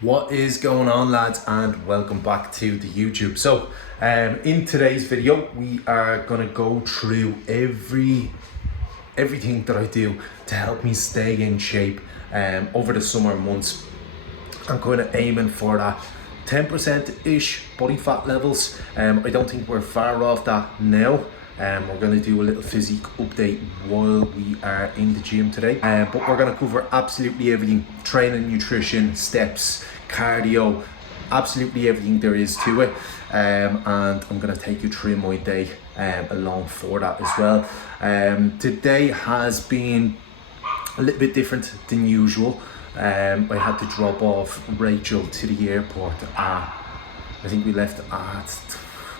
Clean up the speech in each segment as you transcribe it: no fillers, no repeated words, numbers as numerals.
What is going on, lads, and welcome back to the YouTube. So in today's video we are going to go through everything that I do to help me stay in shape over the summer months. I'm kind of aiming for that 10% ish body fat levels. I don't think we're far off that now. We're going to do a little physique update while we are in the gym today, but we're going to cover absolutely everything: training, nutrition, steps, cardio, absolutely everything there is to it. And I'm going to take you through my day along for that as well. Today has been a little bit different than usual. I had to drop off Rachel to the airport. I think we left at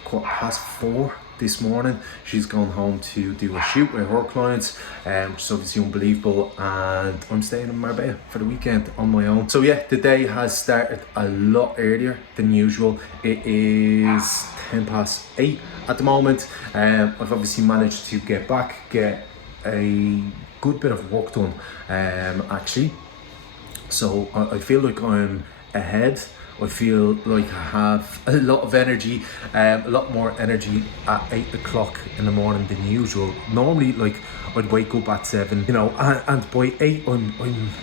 4:15 this morning. She's gone home to do a shoot with her clients, which is obviously unbelievable, and I'm staying in Marbella for the weekend on my own. So yeah, the day has started a lot earlier than usual. It is 8:10 at the moment. I've obviously managed to get a good bit of work done actually. So I feel like I'm ahead. I feel like I have a lot of energy, a lot more energy at 8 o'clock in the morning than usual. Normally, like, I'd wake up at 7, and by 8 I'm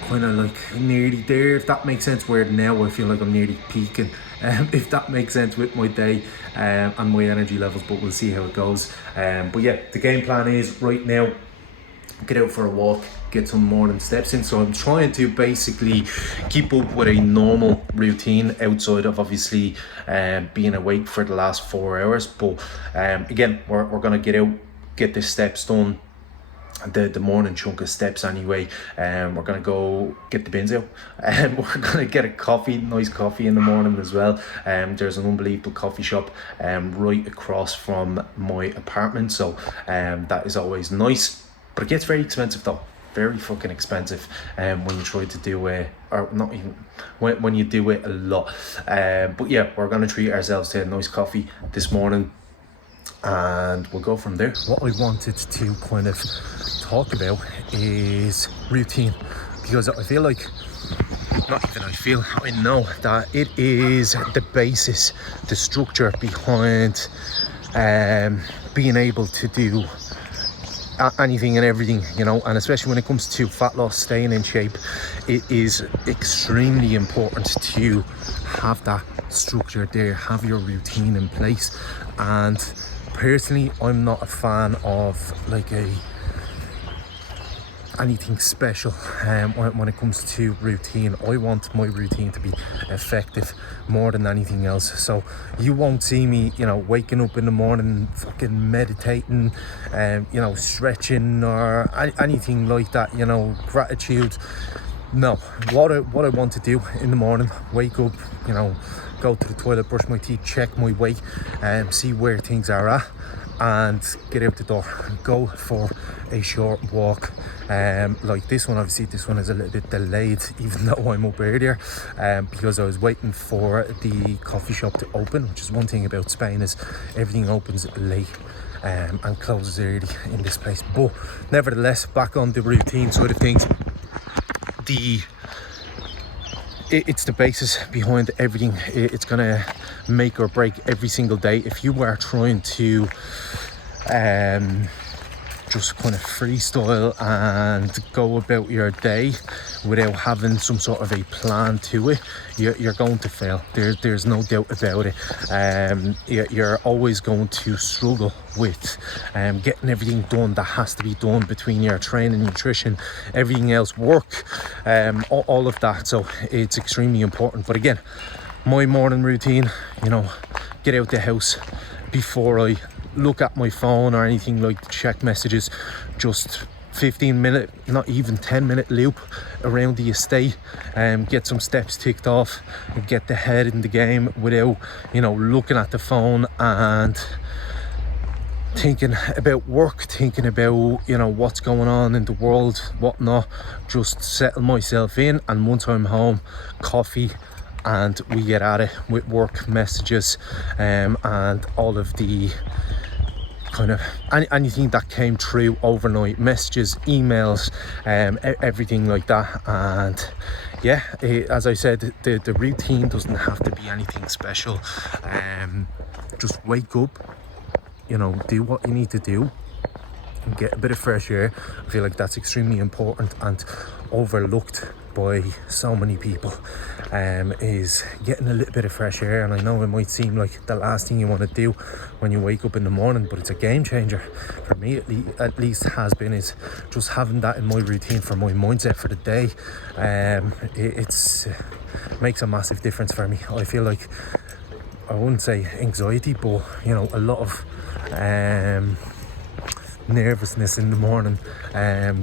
kind of like nearly there, if that makes sense, where now I feel like I'm nearly peaking, if that makes sense, with my day and my energy levels, but we'll see how it goes. But yeah, the game plan is right now, get out for a walk, get some morning steps in. So I'm trying to basically keep up with a normal routine outside of obviously being awake for the last 4 hours. But again, we're gonna get out, get the steps done, the morning chunk of steps anyway. We're gonna go get the bins out, and we're gonna get a coffee, nice coffee in the morning as well. There's an unbelievable coffee shop right across from my apartment, so that is always nice. But it gets very expensive though, very fucking expensive when you try to do it, or not even, when you do it a lot. But yeah, we're gonna treat ourselves to a nice coffee this morning, and we'll go from there. What I wanted to kind of talk about is routine, because I feel like, I know that it is the basis, the structure behind being able to do anything and everything, and especially when it comes to fat loss, staying in shape, it is extremely important to have that structure there, have your routine in place. And personally, I'm not a fan of like anything special when it comes to routine. I want my routine to be effective more than anything else. So you won't see me, waking up in the morning fucking meditating, stretching or anything like that, gratitude. No, what I want to do in the morning, wake up, go to the toilet, brush my teeth, check my weight, see where things are at, and get out the door, go for a short walk. Like this one, obviously this one is a little bit delayed, even though I'm up earlier, because I was waiting for the coffee shop to open, which is one thing about Spain, is everything opens late and closes early in this place. But nevertheless, back on the routine side of things, it's the basis behind everything. It's gonna make or break every single day. If you are trying to just kind of freestyle and go about your day without having some sort of a plan to it, you're going to fail. There's no doubt about it. You're always going to struggle with getting everything done that has to be done between your training, nutrition, everything else, work, all of that. So it's extremely important. But again, my morning routine, get out the house before I look at my phone or anything, like check messages, just 15-minute, not even 10-minute loop around the estate, get some steps ticked off and get the head in the game without looking at the phone and thinking about work, thinking about what's going on in the world, whatnot. Just settle myself in, and once I'm home, coffee, and we get at it with work, messages, and all of the kind of anything that came through overnight, messages, emails, everything like that. And yeah, as I said, the routine doesn't have to be anything special. Just wake up, you know, do what you need to do and get a bit of fresh air. I feel like that's extremely important and overlooked by so many people, is getting a little bit of fresh air. And I know it might seem like the last thing you want to do when you wake up in the morning, but it's a game changer for me. At least has been, is just having that in my routine for my mindset for the day. It's makes a massive difference for me. I feel like, I wouldn't say anxiety, but you know, a lot of nervousness in the morning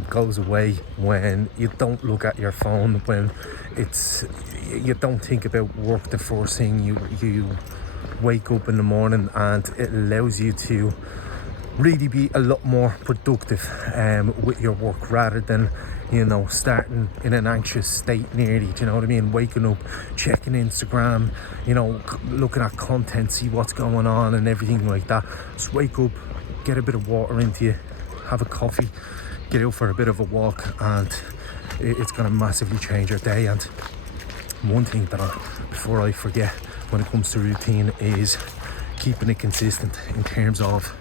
goes away when you don't look at your phone, when you don't think about work the first thing. You wake up in the morning, and it allows you to really be a lot more productive with your work, rather than, you know, starting in an anxious state nearly. Do you know what I mean? Waking up, checking Instagram, you know, looking at content, see what's going on and everything like that. Just wake up, get a bit of water into you, have a coffee, get out for a bit of a walk, and it's going to massively change your day. And one thing that before I forget, when it comes to routine, is keeping it consistent in terms of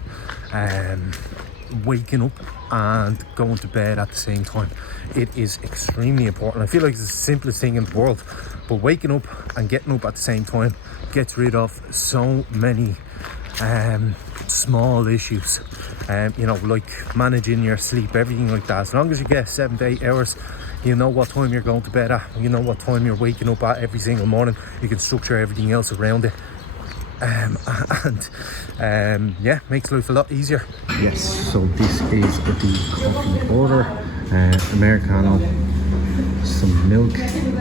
waking up and going to bed at the same time. It is extremely important. I feel like it's the simplest thing in the world, but waking up and getting up at the same time gets rid of so many small issues, you know, like managing your sleep, everything like that. As long as you get 7 to 8 hours, you know what time you're going to bed at, you know what time you're waking up at every single morning, you can structure everything else around it. Yeah, makes life a lot easier. Yes, so this is the coffee order, Americano, some milk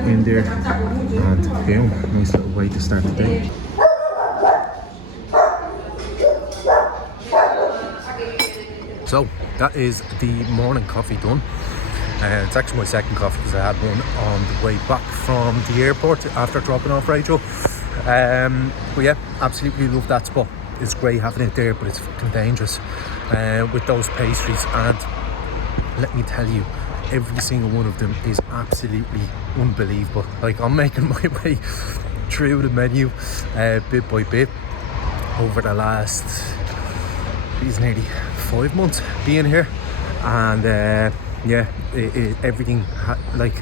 in there, and boom, nice little way to start the day. So that is the morning coffee done. It's actually my second coffee, because I had one on the way back from the airport after dropping off Rachel. But yeah, absolutely love that spot. It's great having it there, but it's fucking dangerous with those pastries. And let me tell you, every single one of them is absolutely unbelievable. Like, I'm making my way through the menu bit by bit over the last, it's nearly 5 months being here. And yeah, everything, like,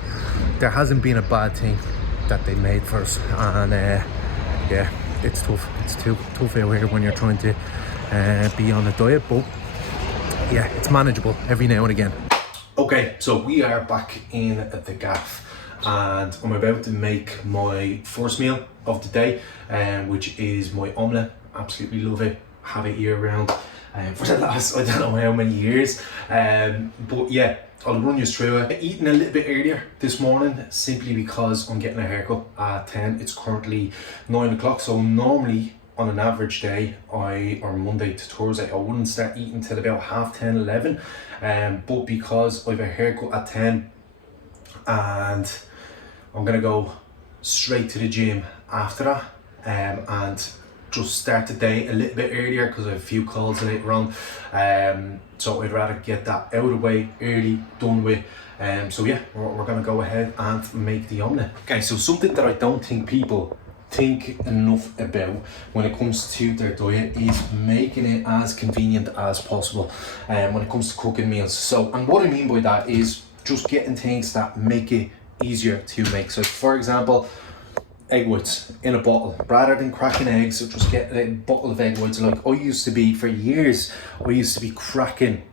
there hasn't been a bad thing that they made for us. And yeah, it's tough. It's too tough out here when you're trying to be on a diet, but yeah, it's manageable every now and again. Okay, so we are back in the gaff, and I'm about to make my first meal of the day, which is my omelette. Absolutely love it. Have it year round for the last, I don't know how many years. But yeah, I'll run you through it. Eating a little bit earlier this morning, simply because I'm getting a haircut at 10. It's currently 9 o'clock, so normally on an average day, or Monday to Thursday, I wouldn't start eating till about 10:30, 11. But because I have a haircut at 10, and I'm gonna go straight to the gym after that, and just start the day a little bit earlier because I have a few calls later on. So I'd rather get that out of the way early, done with. So yeah, we're gonna go ahead and make the omelette. Okay, so something that I don't think people think enough about when it comes to their diet is making it as convenient as possible when it comes to cooking meals. So, and what I mean by that is just getting things that make it easier to make. So for example, egg whites in a bottle. Rather than cracking eggs, just get a bottle of egg whites. Like, I used to be, for years, I used to be cracking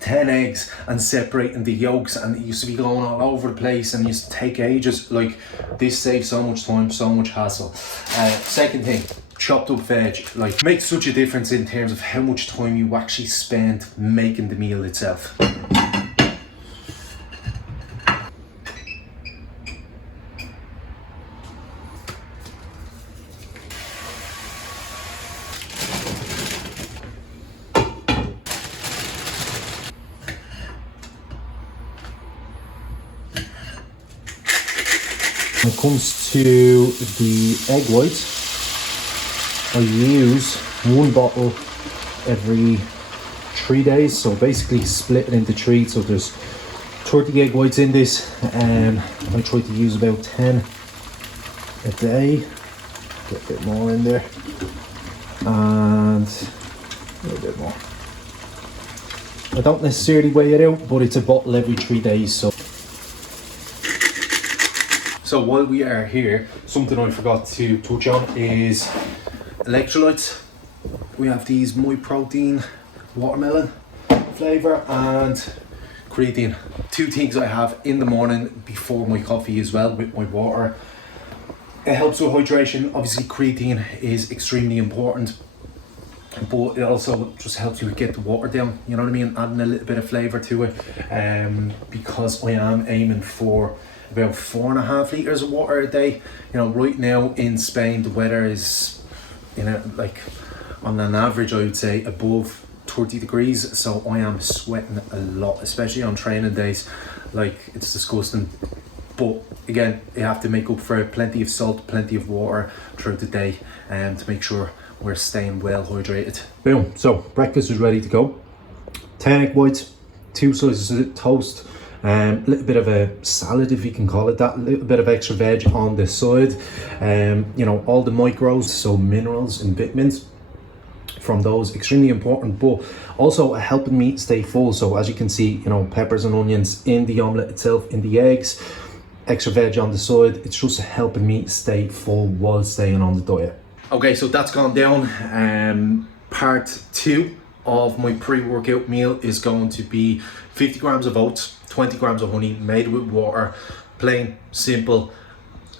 10 eggs and separating the yolks, and it used to be going all over the place and it used to take ages. Like, this saves so much time, so much hassle. Second thing, chopped up veg. Like, makes such a difference in terms of how much time you actually spend making the meal itself. When it comes to the egg whites, I use one bottle every 3 days. So basically split it into 3. So there's 30 egg whites in this. I try to use about 10 a day. Get a bit more in there. And a little bit more. I don't necessarily weigh it out, but it's a bottle every 3 days. So while we are here, something I forgot to touch on is electrolytes. We have these Myprotein watermelon flavour and creatine. 2 things I have in the morning before my coffee as well with my water. It helps with hydration. Obviously creatine is extremely important, but it also just helps you get the water down, you know what I mean, adding a little bit of flavour to it, because I am aiming for about 4.5 litres of water a day. You know, right now in Spain the weather is, you know, like on an average I would say above 30 degrees, so I am sweating a lot, especially on training days. Like, it's disgusting. But again, you have to make up for it. Plenty of salt, plenty of water throughout the day, and to make sure we're staying well hydrated. Boom, so breakfast is ready to go. 10 egg whites, 2 slices of toast, a little bit of a salad, if you can call it that, a little bit of extra veg on the side. You know, all the micros, so minerals and vitamins from those, extremely important, but also helping me stay full. So as you can see, you know, peppers and onions in the omelette itself, in the eggs, extra veg on the side. It's just helping me stay full while staying on the diet. Okay, so that's gone down. Part 2 of my pre-workout meal is going to be 50 grams of oats, 20 grams of honey, made with water, plain, simple,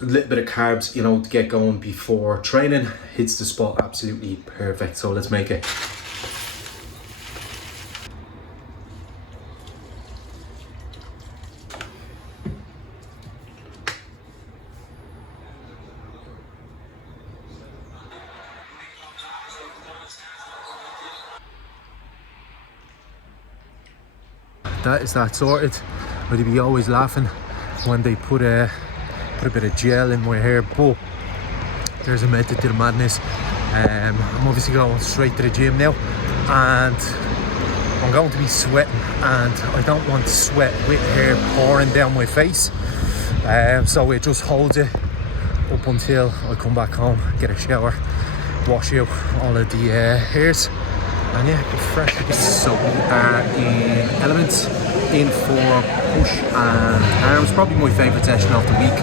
a little bit of carbs, you know, to get going before training. Hits the spot absolutely perfect. So let's make it. That is that sorted. I'd be always laughing when they put a bit of gel in my hair, but there's a method to the madness. I'm obviously going straight to the gym now, and I'm going to be sweating, and I don't want sweat with hair pouring down my face. So it just holds it up until I come back home, get a shower, wash out all of the hairs, and yeah, get fresh again. So we are in Elements, in for push and arms. Probably my favourite session of the week.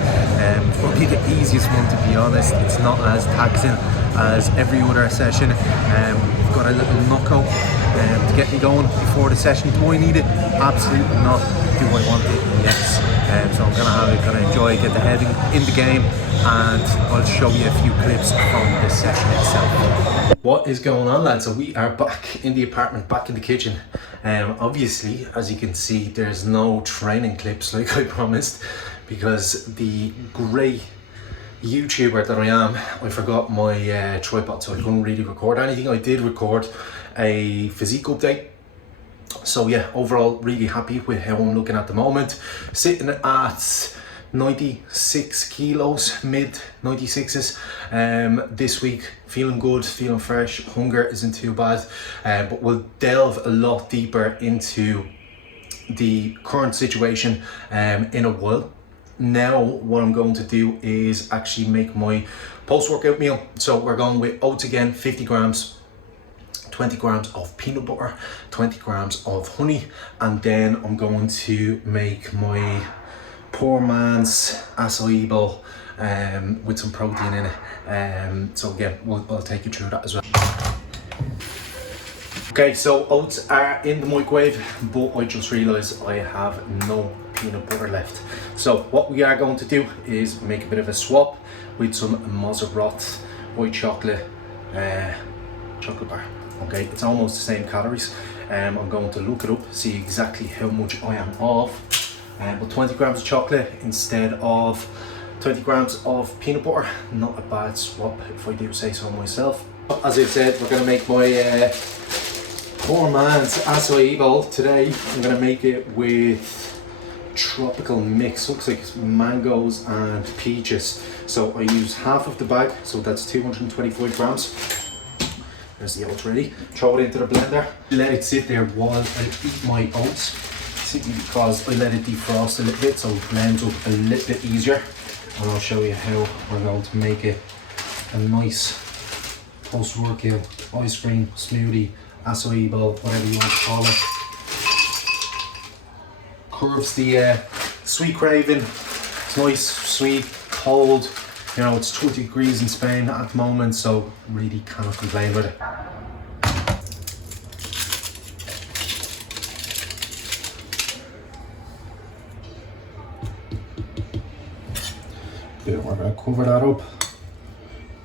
Probably the easiest one, to be honest. It's not as taxing as every other session. We've got a little knockout to get me going before the session. Do I need it? Absolutely not. Do I want it? Yes. So I'm gonna have it, gonna enjoy, get the head in the game, and I'll show you a few clips from the session itself. What is going on, lads? So we are back in the apartment, back in the kitchen. Obviously, as you can see, there's no training clips like I promised, because the great YouTuber that I am, I forgot my tripod, so I couldn't really record anything. I did record a physique update. So yeah, overall really happy with how I'm looking at the moment. Sitting at 96 kilos, mid 96s this week. Feeling good, feeling fresh, hunger isn't too bad, but we'll delve a lot deeper into the current situation in a while. Now what I'm going to do is actually make my post-workout meal. So we're going with oats again, 50 grams, 20 grams of peanut butter, 20 grams of honey, and then I'm going to make my poor man's acai bowl with some protein in it. So again, I'll take you through that as well. Okay, so oats are in the microwave, but I just realised I have no peanut butter left. So what we are going to do is make a bit of a swap with some Maserati white chocolate chocolate bar. Okay, it's almost the same calories. I'm going to look it up, see exactly how much I am off. But 20 grams of chocolate instead of 20 grams of peanut butter, not a bad swap if I do say so myself. As I said, we're going to make my poor man's acai bowl today. I'm going to make it with tropical mix. Looks like it's mangoes and peaches. So I use half of the bag, so that's 225 grams. There's the oats ready. Throw it into the blender. Let it sit there while I eat my oats, simply because I let it defrost a little bit so it blends up a little bit easier. And I'll show you how we're going to make it a nice post-workout ice cream, smoothie, acai bowl, whatever you want to call it. Curves the sweet craving. It's nice, sweet, cold. You know, it's 20 degrees in Spain at the moment, so really cannot complain with it. Then we're going to cover that up,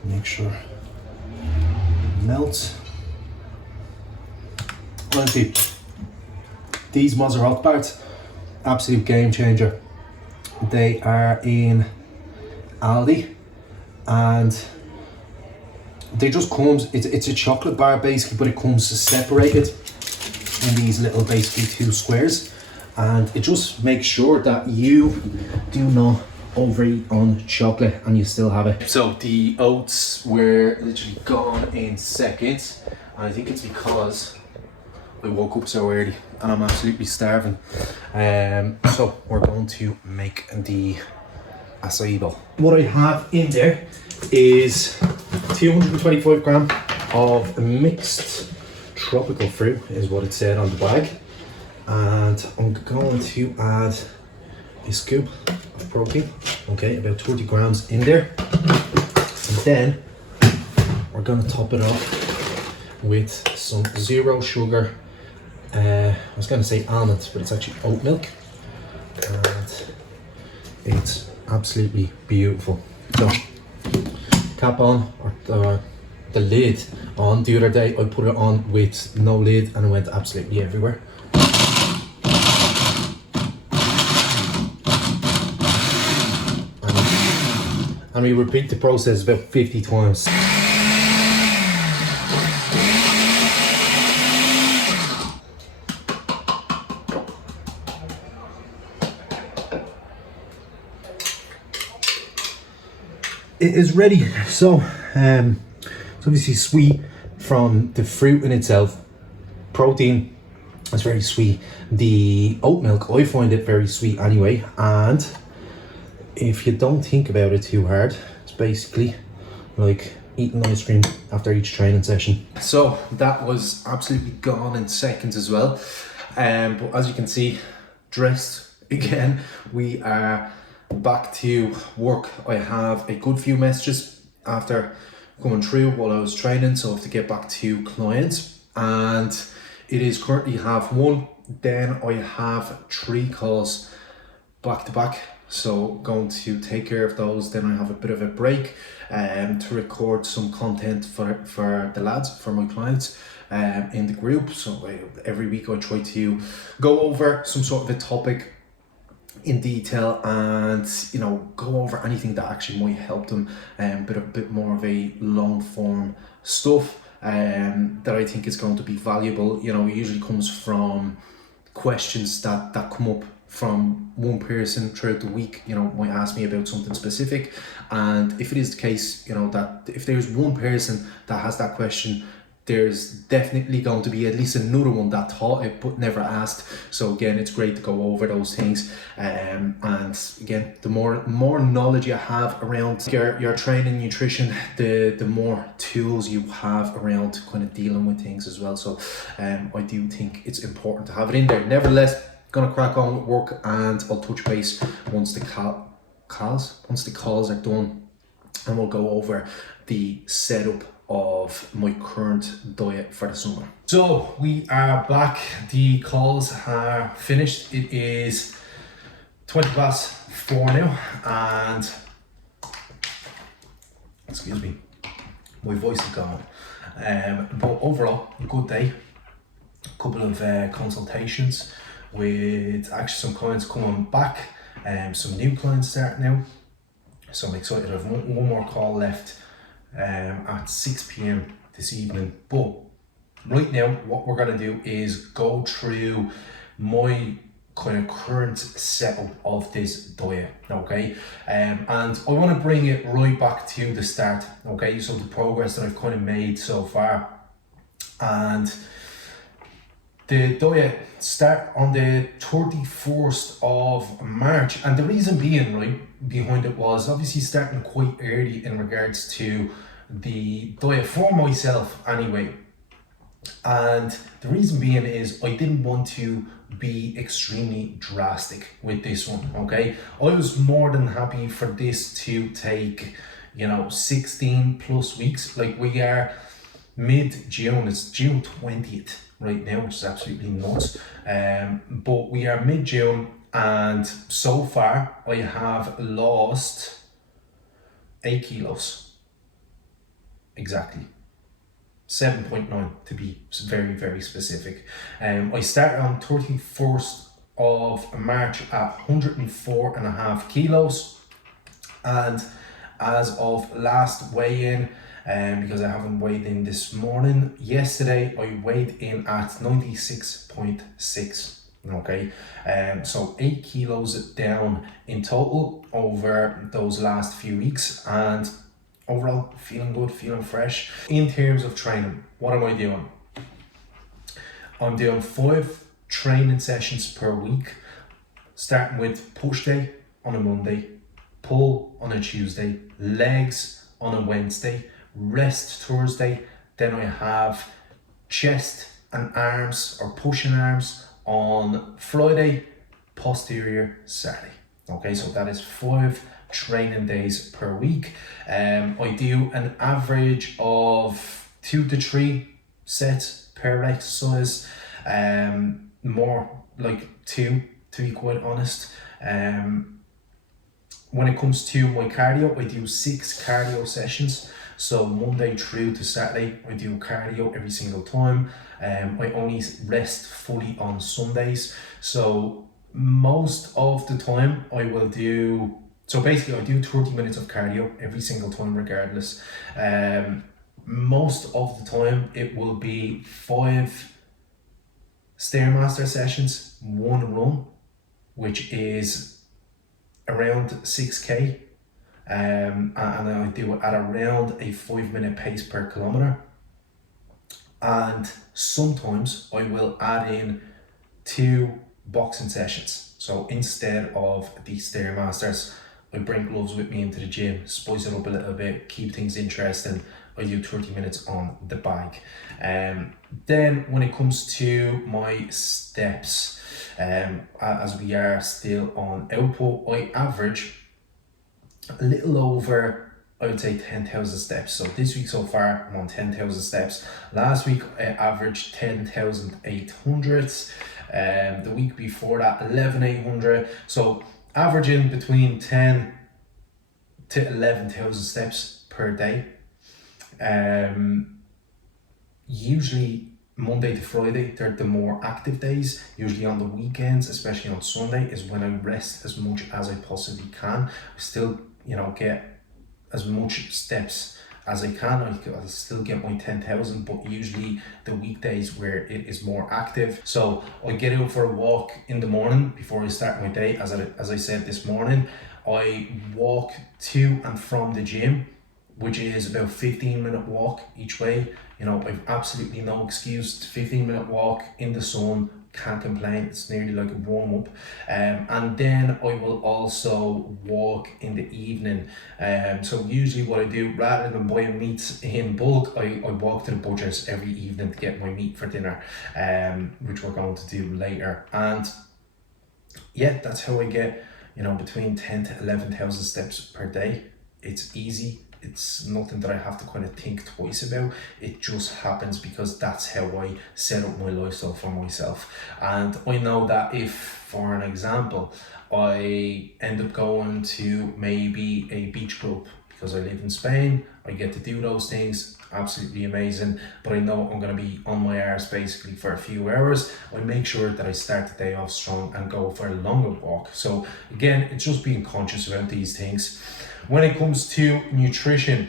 make sure it melts. Honestly, these Maserati bars, absolute game changer. They are in Aldi and they just comes, it's a chocolate bar basically, but it comes separated in these little basically 2 squares, and it just makes sure that you do not overeat on chocolate and you still have it. So the oats were literally gone in seconds, and I think it's because I woke up so early and I'm absolutely starving. So we're going to make the acai bowl. What I have in there is 225 grams of mixed tropical fruit, is what it said on the bag, and I'm going to add a scoop of protein, okay, about 30 grams in there, and then we're going to top it off with some zero sugar, I was going to say almonds, but it's actually oat milk, and it's absolutely beautiful. So cap on, or the lid on. The other day I put it on with no lid and it went absolutely everywhere. And we repeat the process about 50 times. It is ready. So it's obviously sweet from the fruit in itself. Protein is very sweet. The oat milk, I find it very sweet anyway, and if you don't think about it too hard, it's basically like eating ice cream after each training session. So that was absolutely gone in seconds as well. But as you can see, dressed again, we are back to work. I have a good few messages after going through while I was training, so I have to get back to clients, and it is currently 1:30. Then I have 3 calls back to back, so going to take care of those. Then I have a bit of a break to record some content for the lads, for my clients in the group. So every week I try to go over some sort of a topic in detail, and you know, go over anything that actually might help them, but a bit more of a long form stuff that I think is going to be valuable. You know, it usually comes from questions that come up from one person throughout the week. You know, might ask me about something specific, and if it is the case, you know, that if there's one person that has that question, there's definitely going to be at least another one that thought it but never asked. So again, it's great to go over those things, and again, the more knowledge you have around your training, nutrition, the more tools you have around kind of dealing with things as well. So I do think it's important to have it in there. Nevertheless, gonna crack on with work, and I'll touch base once the calls are done, and we'll go over the setup of my current diet for the summer. So we are back. The calls are finished. It is 4:20 now, and excuse me, my voice is gone. But overall, a good day. A couple of consultations with actually some clients coming back, some new clients starting now. So I'm excited. I have one more call left at 6 p.m. this evening. But right now, what we're gonna do is go through my kind of current setup of this diet, okay? And I want to bring it right back to the start, okay? So the progress that I've kind of made so far. And the diet start on the 31st of March, and the reason being, right, behind it was obviously starting quite early in regards to the diet for myself anyway. And the reason being is I didn't want to be extremely drastic with this one, okay? I was more than happy for this to take, 16 plus weeks. Like, we are mid-June, it's June 20th right now, which is absolutely nuts. But we are mid-June, and so far I have lost 8 kilos. Exactly. 7.9 to be very, very specific. I started on 31st of March at 104.5 kilos, and as of last weigh-in, because I haven't weighed in this morning, yesterday I weighed in at 96.6. Okay, so 8 kilos down in total over those last few weeks, and overall feeling good, feeling fresh. In terms of training, what am I doing? I'm doing 5 training sessions per week, starting with push day on a Monday, pull on a Tuesday, legs on a Wednesday, rest Thursday. Then I have chest and arms, or pushing arms, on Friday, posterior Saturday. Okay, so that is 5 training days per week. I do an average of 2 to 3 sets per exercise, more like 2 to be quite honest. When it comes to my cardio, I do 6 cardio sessions. So Monday through to Saturday, I do cardio every single time. I only rest fully on Sundays. So most of the time I will do, so basically I do 30 minutes of cardio every single time regardless. Most of the time it will be 5 Stairmaster sessions, 1 run, which is around 6k. And I do it at around a 5-minute pace per kilometer. And sometimes I will add in 2 boxing sessions. So instead of the Stairmasters, I bring gloves with me into the gym, spice it up a little bit, keep things interesting. I do 30 minutes on the bike. Then when it comes to my steps, as we are still on output, I average a little over, I would say, 10,000 steps. So this week so far I'm on 10,000 steps. Last week I averaged 10,800. The week before that 11,800. So averaging between 10 to 11,000 steps per day. Usually Monday to Friday, they're the more active days. Usually on the weekends, especially on Sunday, is when I rest as much as I possibly can. I still, get as much steps as I can. I'll still get my 10,000, but usually the weekdays where it is more active. So I get out for a walk in the morning before I start my day. As I said this morning, I walk to and from the gym, which is about 15-minute walk each way. I've absolutely no excuse. 15-minute walk in the sun, can't complain. It's nearly like a warm-up. And then I will also walk in the evening. So usually what I do, rather than buying meats in bulk, I walk to the butcher's every evening to get my meat for dinner, which we're going to do later. And yeah, that's how I get, between 10 to 11,000 steps per day. It's easy. It's nothing that I have to kind of think twice about. It just happens because that's how I set up my lifestyle for myself. And I know that if, for an example, I end up going to maybe a beach club because I live in Spain, I get to do those things, absolutely amazing. But I know I'm going to be on my arse basically for a few hours. I make sure that I start the day off strong and go for a longer walk. So again, it's just being conscious about these things. When it comes to nutrition,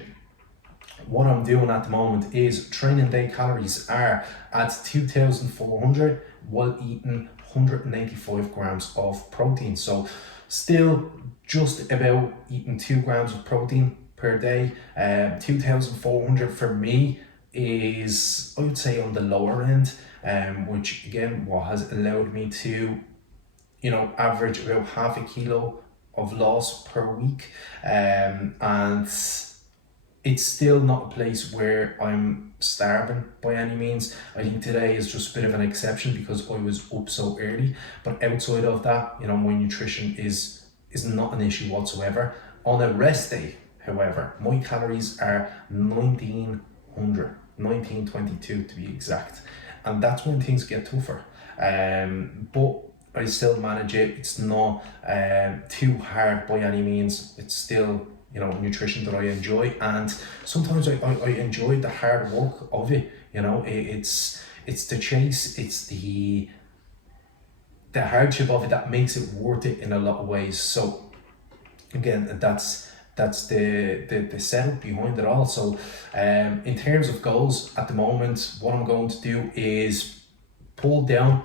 what I'm doing at the moment is training day calories are at 2,400 while eating 195 grams of protein. So still just about eating 2 grams of protein per day. 2,400 for me is, I would say, on the lower end, which again, what has allowed me to, you know, average about half a kilo of loss per week. And it's still not a place where I'm starving by any means. I think today is just a bit of an exception because I was up so early. But outside of that, you know, my nutrition is not an issue whatsoever. On a rest day, however, my calories are 1922 to be exact. And that's when things get tougher. But I still manage it. It's not too hard by any means. It's still, you know, nutrition that I enjoy, and sometimes I enjoy the hard work of it. You know, it's the chase, it's the hardship of it that makes it worth it in a lot of ways. So again, that's the setup behind it all. So in terms of goals at the moment, what I'm going to do is pull down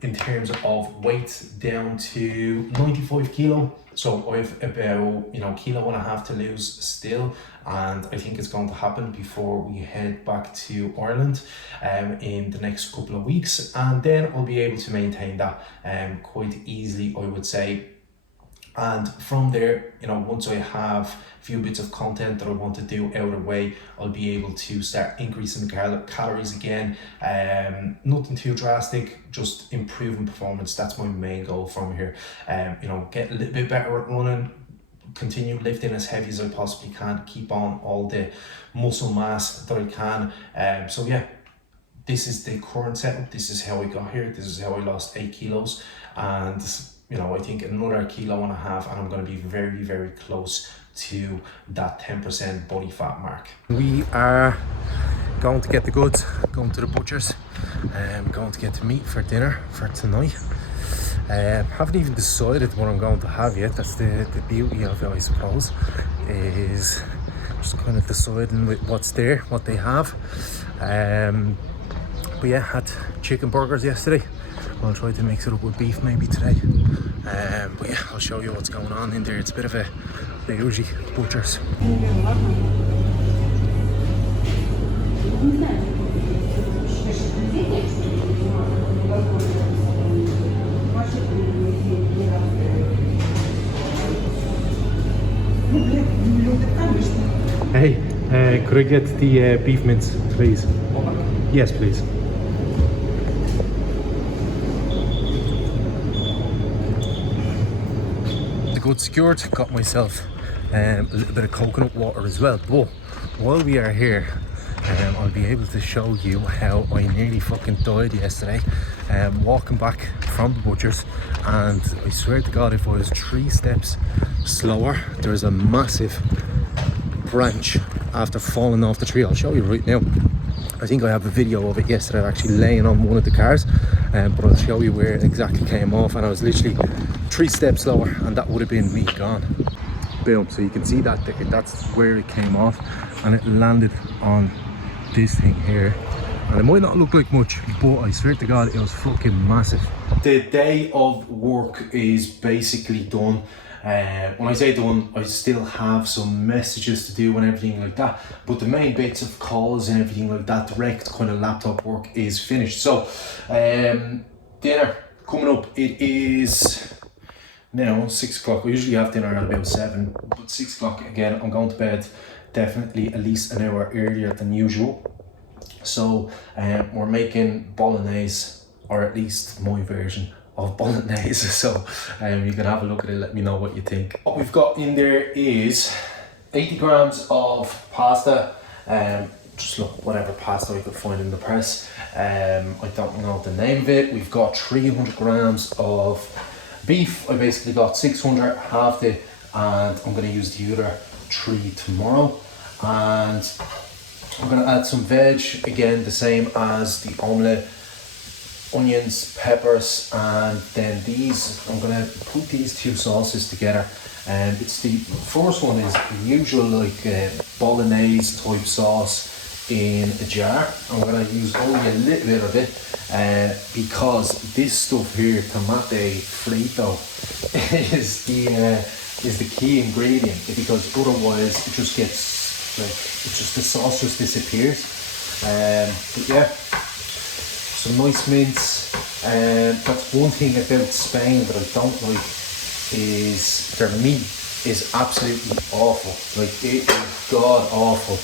in terms of weight down to 95 kilo. So I have about, you know, kilo and a half to lose still, and I think it's going to happen before we head back to Ireland in the next couple of weeks, and then I'll be able to maintain that quite easily, I would say. And from there, you know, once I have a few bits of content that I want to do out of the way, I'll be able to start increasing the calories again. Nothing too drastic, just improving performance. That's my main goal from here. You know, get a little bit better at running, continue lifting as heavy as I possibly can, keep on all the muscle mass that I can. So yeah, this is the current setup. This is how I got here. This is how I lost 8 kilos. And you know, I think another kilo and a half, and I'm going to be very, very close to that 10% body fat mark. We are going to get the goods, going to the butcher's, going to get the meat for dinner for tonight. Haven't even decided what I'm going to have yet. That's the beauty of it, I suppose, is just kind of deciding with what's there, what they have. But yeah, had chicken burgers yesterday. I'll try to mix it up with beef maybe today. But yeah, I'll show you what's going on in there. It's a bit of a bougie butcher's. Hey, could I get the beef mince, please? Yes, please. Good secured, got myself a little bit of coconut water as well. But while we are here, I'll be able to show you how I nearly fucking died yesterday walking back from the butcher's, and I swear to God, if I was 3 steps slower, there's a massive branch after falling off the tree. I'll show you right now. I think I have a video of it yesterday, actually laying on one of the cars, but I'll show you where it exactly came off, and I was literally 3 steps lower and that would have been me gone. Boom, so you can see that that's where it came off, and it landed on this thing here, and it might not look like much, but I swear to God, it was fucking massive. The day of work is basically done. When I say done, I still have some messages to do and everything like that, but the main bits of calls and everything like that, direct kind of laptop work, is finished. So dinner coming up. It is now 6 o'clock. I usually have dinner at about 7, but 6 o'clock again. I'm going to bed definitely at least an hour earlier than usual. So we're making bolognese, or at least my version of bolognese. So you can have a look at it, let me know what you think. What we've got in there is 80 grams of pasta. Just look, whatever pasta I could find in the press. I don't know the name of it. We've got 300 grams of beef. I basically got 600, halved it, and I'm going to use the other 3 tomorrow. And I'm going to add some veg, again the same as the omelette, onions, peppers, and then these, I'm going to put these 2 sauces together. And it's the first one is the usual like bolognese type sauce in a jar. I'm going to use only a little bit of it because this stuff here, tomate frito, is the key ingredient, because otherwise it just gets like, the sauce just disappears. But yeah, some nice mints. That's one thing about Spain that I don't like, is their meat is absolutely awful. Like, it is god awful.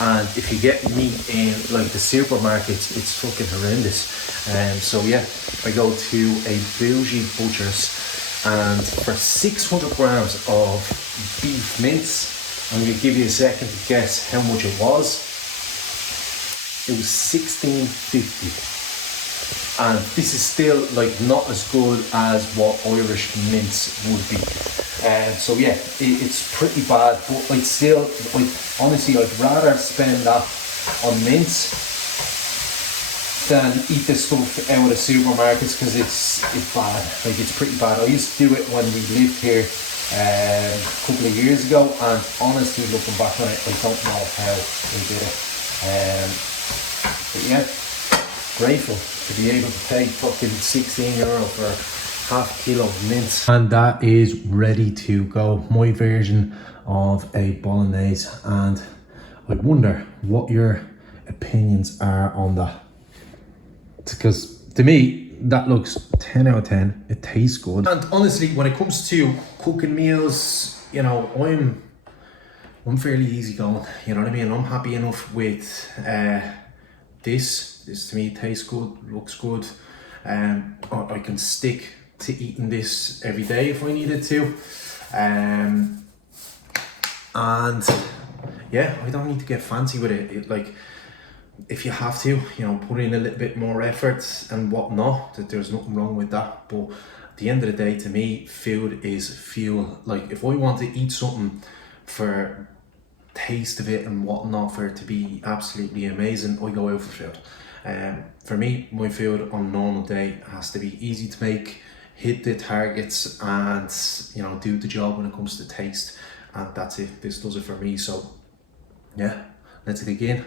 And if you get meat in like the supermarkets, it's fucking horrendous. So yeah, I go to a bougie butcher's, and for 600 grams of beef mince, I'm going to give you a second to guess how much it was. It was $16.50. And this is still like not as good as what Irish mince would be. So yeah, it's pretty bad, but honestly, I'd rather spend that on mince than eat the stuff out of the supermarkets, because it's bad. Like, it's pretty bad. I used to do it when we lived here a couple of years ago, and honestly, looking back on it, I don't know how we did it. But yeah, grateful to be able to pay fucking €16 for half a kilo of mince. And that is ready to go. My version of a bolognese, and I wonder what your opinions are on that. Because to me, that looks 10 out of 10. It tastes good. And honestly, when it comes to cooking meals, you know, I'm fairly easygoing. You know what I mean? I'm happy enough with this. This to me tastes good, looks good. I can stick to eating this every day if I needed to. And yeah, I don't need to get fancy with it. Like, if you have to, you know, put in a little bit more effort and whatnot, that there's nothing wrong with that. But at the end of the day, to me, food is fuel. Like, if I want to eat something for taste of it and whatnot, for it to be absolutely amazing, I go out for food. For me, my food on a normal day has to be easy to make, hit the targets, and, you know, do the job when it comes to taste. And that's it. This does it for me. So yeah, let's dig in.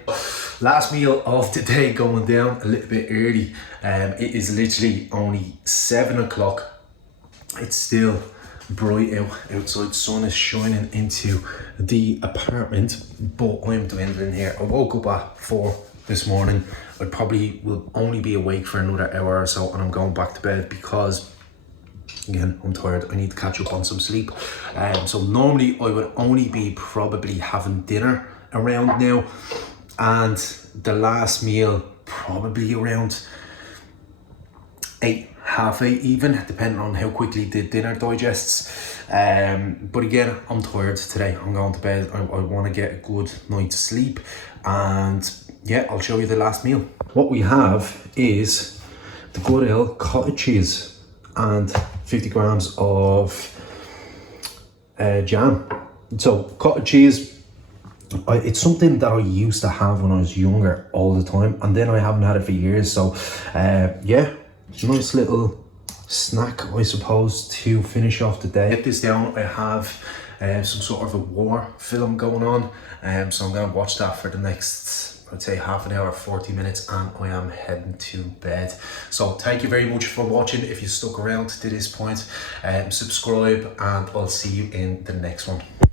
Last meal of the day, going down a little bit early. It is literally only 7 o'clock. It's still bright outside. Sun is shining into the apartment, but I'm dwindling here. I woke up at 4 this morning. I probably will only be awake for another hour or so, and I'm going back to bed because, again, I'm tired. I need to catch up on some sleep. So normally I would only be probably having dinner around now, and the last meal probably around 8, half 8 even, depending on how quickly the dinner digests. But again, I'm tired today. I'm going to bed. I want to get a good night's sleep, and yeah, I'll show you the last meal. What we have is the Goodale cottage cheese and 50 grams of jam. So cottage cheese, it's something that I used to have when I was younger all the time, and then I haven't had it for years. So yeah, it's a nice little snack, I suppose, to finish off the day. Get this down, I have some sort of a war film going on, so I'm going to watch that for the next, I'd say, half an hour, 40 minutes, and I am heading to bed. So thank you very much for watching. If you stuck around to this point, subscribe, and I'll see you in the next one.